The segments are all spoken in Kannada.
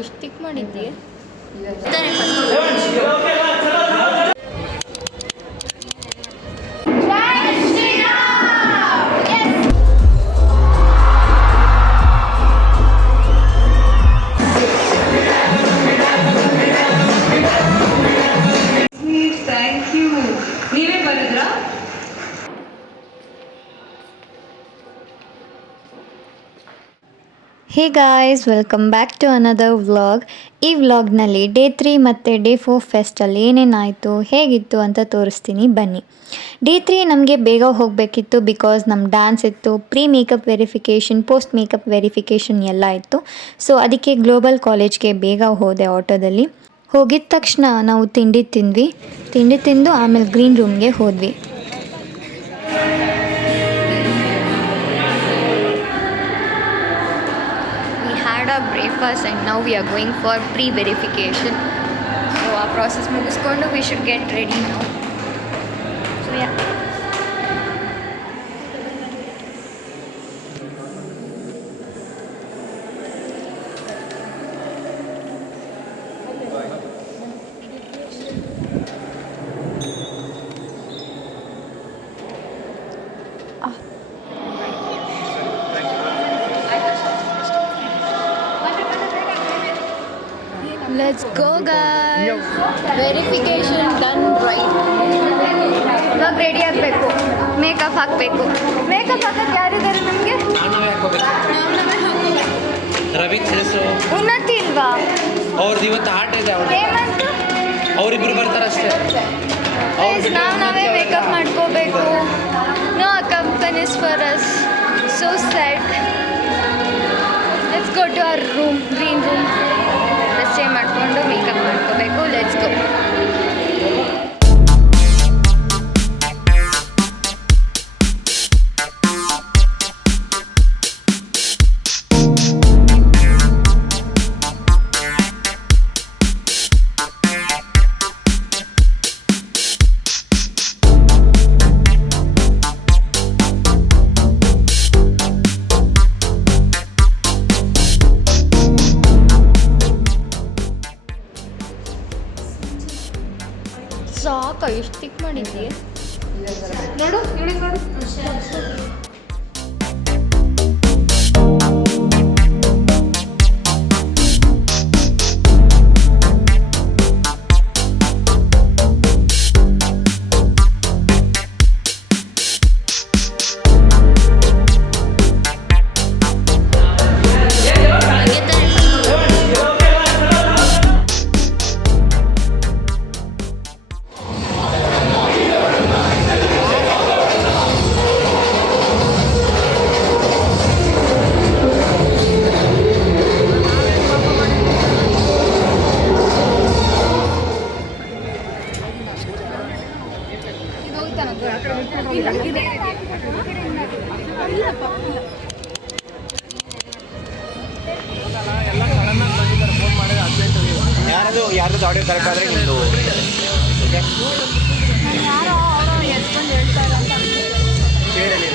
ಎಷ್ಟು ತಿಕ್ ಮಾಡಿದ್ದಿ. Hey guys, welcome back to another vlog. ಈ ವ್ಲಾಗ್ನಲ್ಲಿ ಡೇ 3 ಮತ್ತು ಡೇ 4 ಫೆಸ್ಟಲ್ಲಿ ಏನೇನಾಯಿತು, ಹೇಗಿತ್ತು ಅಂತ ತೋರಿಸ್ತೀನಿ ಬನ್ನಿ. ಡೇ 3 ನಮಗೆ ಬೇಗ ಹೋಗಬೇಕಿತ್ತು ಬಿಕಾಸ್ ನಮ್ಮ ಡ್ಯಾನ್ಸ್ ಇತ್ತು, pre makeup verification, post makeup verification ಎಲ್ಲ ಇತ್ತು. ಸೊ ಅದಕ್ಕೆ ಗ್ಲೋಬಲ್ ಕಾಲೇಜ್ಗೆ ಬೇಗ ಹೋದೆ ಆಟೋದಲ್ಲಿ. ಹೋಗಿದ ತಕ್ಷಣ ನಾವು ತಿಂಡಿ ತಿಂದು ಆಮೇಲೆ ಗ್ರೀನ್ ರೂಮ್ಗೆ ಹೋದ್ವಿ. Breakfast and now we are going for pre-verification. So our process mugiskondu we should get ready now. So yeah. Let's go guys. Verification done right. ಇವಾಗ ರೆಡಿ ಆಗಬೇಕು, ಮೇಕಪ್ ಹಾಕಬೇಕು. ಮೇಕಪ್ ಹಾಕಕ್ಕೆ ಯಾರಿದ್ದಾರೆ ನಮಗೆ? ರವಿ ತಿಳಿಸು. ಉನ್ನತಿ ಇಲ್ವಾ? ಅವ್ರದ್ದು ಇವತ್ತು ಆಟ ಇದೆ. ಹೇಮಂತ್ ಅವರಿಬ್ರು ಬರ್ತಾರೆ ಅಷ್ಟೇ. ನಾವೇ ಮೇಕಪ್ ಮಾಡ್ಕೋಬೇಕು. No companies for us. So sad. Let's go to our room, green room. Dress ಮಾಡಿಕೊಂಡು ಮೇಕಪ್ ಮಾಡ್ಕೋಬೇಕು. Let's go. ಸಾಕ ಎಷ್ಟು ತಿಕ್ ಮಾಡಿದ್ದಿ ನೋಡು, ನೋಡು. ಯಾರ್ದು ಆಡಿಯೋ ಕರೆಕ್ಟ್ ಆದರೆ ನಿಮ್ಮದು ಓಕೆ. ಯಾರೋ ಎತ್ಕೊಂಡು ಹೇಳ್ತಾರೆ ಅಂತ ಶೇರಲ್ಲಿ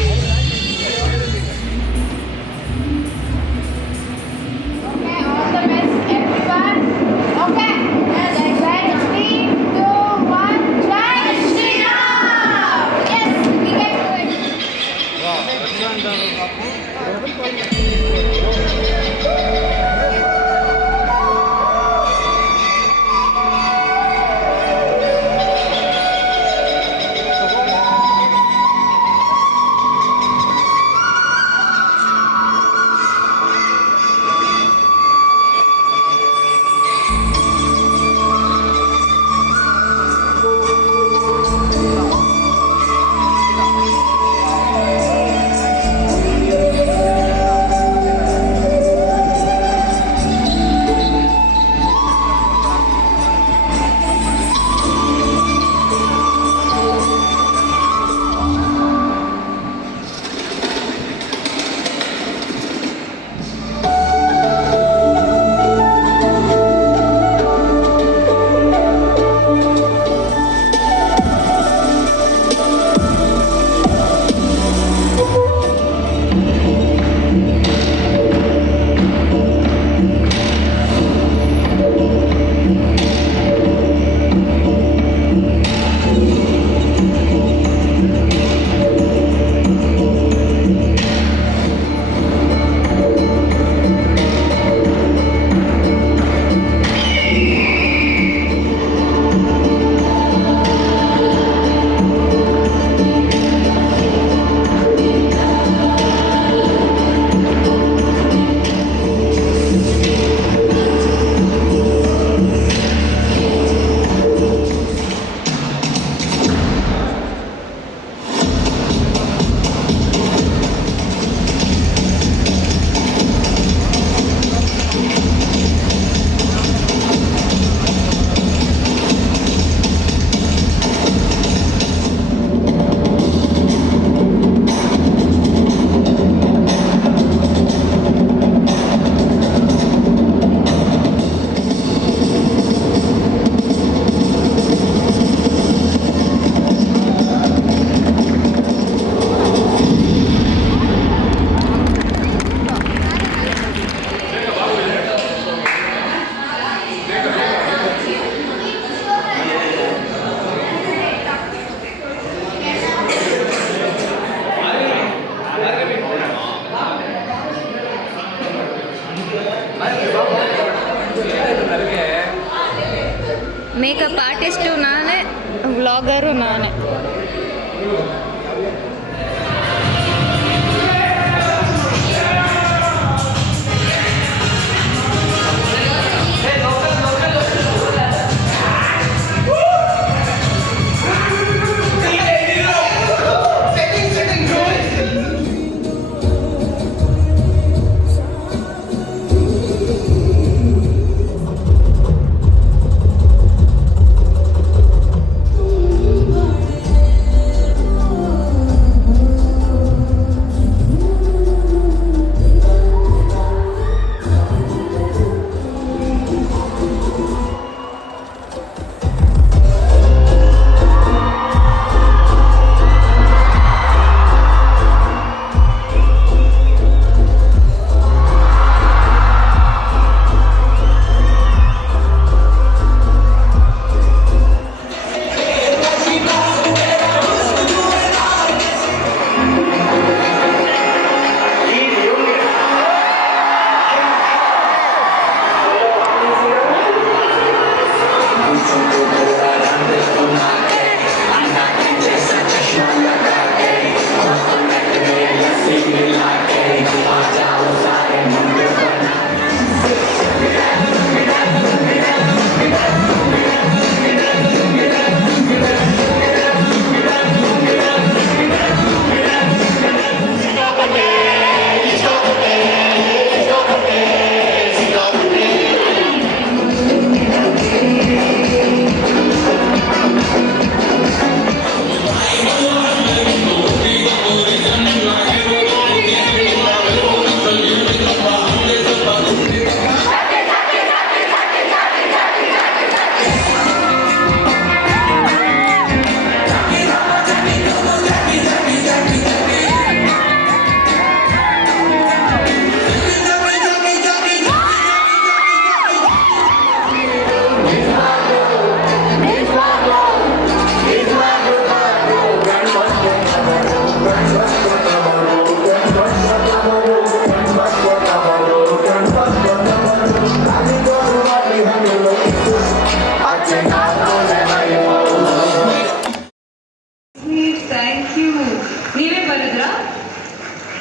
ಆರ್ಟಿಸ್ಟು ನಾನೇ, ವ್ಲಾಗರು ನಾನೇ.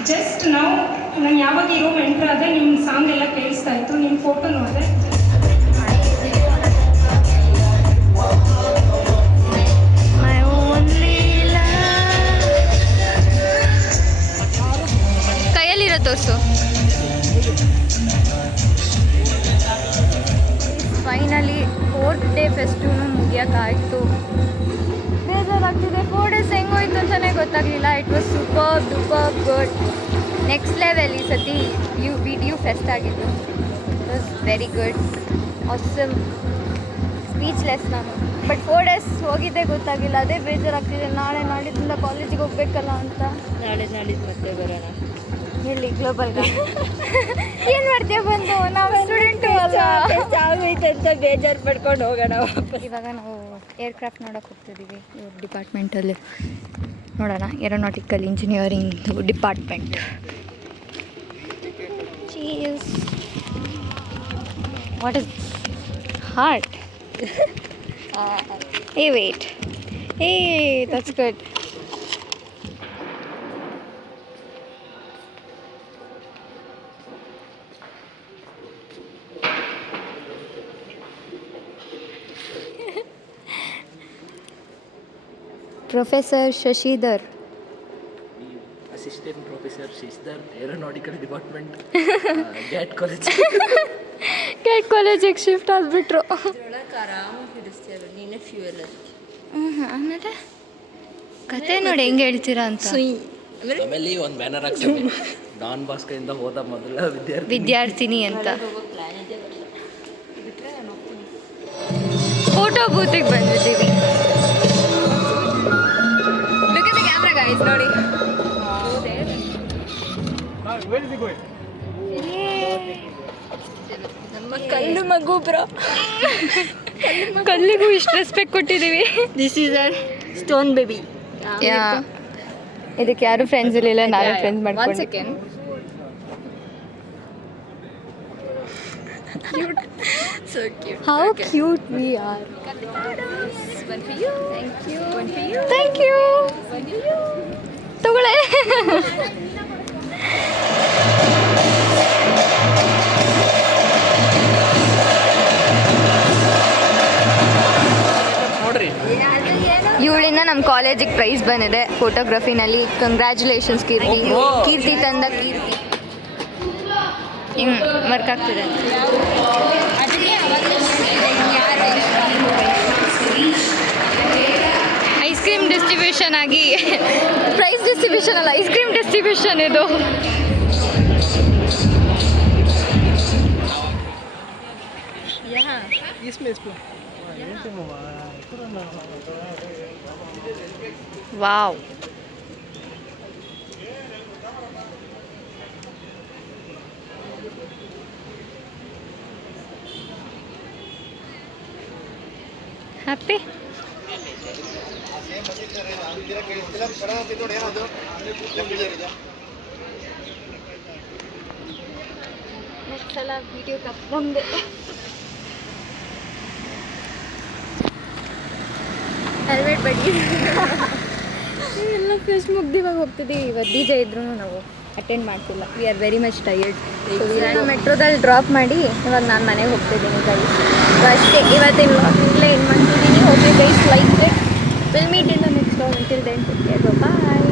ಜಸ್ಟ್ ನಾವು ನಾನು ಯಾವಾಗ ಈ ರೂಮ್ ಎಂಟ್ರ್ ಆದೆ ನಿಮ್ಮ ಸಾಂಗ್ ಎಲ್ಲ ಕೇಳಿಸ್ತಾ ಇತ್ತು, ನಿಮ್ಮ ಫೋಟೋ ನೋಡಿದೆ. ಕೈಯಲ್ಲಿರೋ ತೋರಿಸು. ಫೈನಲಿ 4th ಡೇ ಫೆಸ್ಟೂ ಮುಗಿಯೋಕ್ಕಾಯಿತು. ಬೇಜಾರಾಗ್ತಿದೆ. 4 ಡೇಸ್ ಹೆಂಗೋಯ್ತು ಅಂತಲೇ ಗೊತ್ತಾಗಲಿಲ್ಲ. It was super good. Next level ಈ ಸತಿ ವಿಡಿಯೋ ಫೆಸ್ಟ್ ಆಗಿತ್ತು. It was very good, awesome, speechless ನಾನು. ಬಟ್ 4 ಡೇಸ್ ಹೋಗಿದ್ದೇ ಗೊತ್ತಾಗಿಲ್ಲ. ಅದೇ ಬೇಜಾರಾಗ್ತಿದೆ. ನಾಳೆ ನಾಡಿದ್ದಿಂದ ಕಾಲೇಜಿಗೆ ಹೋಗ್ಬೇಕಲ್ಲ ಅಂತ. ನಾಡಿದ್ದು ಮತ್ತೆ ಬರೋಣ. ಎಲ್ಲಿ ಗ್ಲೋಬಲ್ಗ ಏನು ಮಾಡ್ತೀಯ ಬಂದು? ನಾವು ಸ್ಟೂಡೆಂಟು ಅಲ್ಲ. ಆಗೋಯ್ತು ಅಂತ ಬೇಜಾರು ಪಡ್ಕೊಂಡು ಹೋಗೋಣ ವಾಪಸ್. ಇವಾಗ ನಾವು ಏರ್ಕ್ರಾಫ್ಟ್ ನೋಡೋಕೆ ಹೋಗ್ತಿದ್ದೀವಿ ಇವ್ರ ಡಿಪಾರ್ಟ್ಮೆಂಟಲ್ಲಿ. ನೋಡೋಣ, aeronautical engineering department. Cheese. What is heart? ಏ ವೇಟ್, ಏ that's good. Professor Shashidhar, assistant professor Shashidhar, aeronautical department, GAT college. GAT ಕಾಲೇಜಿಗೆ ಶಿಫ್ಟ್ ಆಗಿಬಿಟ್ರು. ಅದ್ರೊಳಗೆ ಆರಾಮಾಗಿ ಹಿಡಿಸ್ತೀರ ನೀನೇ ಫ್ಯೂಯಲ್ ಅಂತ. ಆಮೇಲೆ ಕತೆ ನೋಡಿ ಹೆಂಗೆ ಹೇಳ್ತೀರಾ ಅಂತ. ಆಮೇಲೆ ಒಂದು ಬ್ಯಾನರ್ ಹಾಕ್ತೀವಿ, ಡಾನ್ ಬಾಸ್ಕೋಯಿಂದ ಹೋದ ಮೊದಲ ವಿದ್ಯಾರ್ಥಿನಿ ಅಂತ. ಹೋಗೋ ಪ್ಲ್ಯಾನ್ ಇದೆ, ಬಿಟ್ಟರೆ ನಾನು ಹೋಗ್ತೀನಿ. ಫೋಟೋ ಬೂತಿಗೆ ಬಂದಿದ್ದೀವಿ. Look at the camera, guys. ನೋಡಿ. ನಮ್ಮ ಕಲ್ಲು ಮಗು ಬ್ರೋ. ಕಲ್ಲಿಗೂ ಇಷ್ಟು ರೆಸ್ಪೆಕ್ಟ್ ಕೊಟ್ಟಿದ್ದೀವಿ. This is a stone baby. ಇದಕ್ಕೆ ಯಾರು ಫ್ರೆಂಡ್ಸ್ ಇರಲಿಲ್ಲ, ನಾವೇ ಫ್ರೆಂಡ್ಸ್ ಮಾಡ್ಕೊಂಡು. 1 second. So cute. How cute we are. Thank you ತಗೊಳ್ಳೆ. ನೋಡ್ರಿ ಇವಳಿಂದ ನಮ್ಮ ಕಾಲೇಜಿಗೆ ಪ್ರೈಸ್ ಬಂದಿದೆ ಫೋಟೋಗ್ರಫಿನಲ್ಲಿ. ಕಂಗ್ರ್ಯಾಚುಲೇಷನ್ಸ್ ಕೀರ್ತಿ. ಕೀರ್ತಿ ತಂದ ಕೀರ್ತಿ ಹಿಂಗೆ ವರ್ಕ್ ಆಗ್ತಿದೆ. ಐಸ್ ಕ್ರೀಮ್ ಡಿಸ್ಟ್ರಿಬ್ಯೂಷನ್ ಆಗಿ ಪ್ರೈಸ್ ಡಿಸ್ಟ್ರಿಬ್ಯೂಷನ್ ಅಲ್ಲ, ಐಸ್ ಕ್ರೀಮ್ ಡಿಸ್ಟ್ರಿಬ್ಯೂಷನ್ ಇದು. Wow, happy. ನೆಕ್ಸ್ಟ್ ಸಲ ವಿಡಿಯೋ ತಪ್ಪೊಂದೆ. ಹೆಲ್ಮೆಟ್ ಬಡಿ ಎಲ್ಲ ಫಸ್ಟ್ ಮುಗ್ದಿವಾಗ ಹೋಗ್ತಿದ್ದೀವಿ. ಇವತ್ತು DJ ಇದ್ರೂ ನಾವು ಅಟೆಂಡ್ ಮಾಡ್ತಿಲ್ಲ. We are very much tired. ಮೆಟ್ರೋದಲ್ಲಿ ಡ್ರಾಪ್ ಮಾಡಿ ಇವಾಗ ನಾನು ಮನೆಗೆ ಹೋಗ್ತಿದ್ದೀನಿ ಗೈಸ್. ಅಷ್ಟೇ ಇವತ್ತಿನ ವ್ಲಾಗ್ ಏನು ಮಾಡ್ತಿದ್ದೀನಿ. ಹೋಗಿ guys like it. Will meet in the next vlog. Until then take care, bye.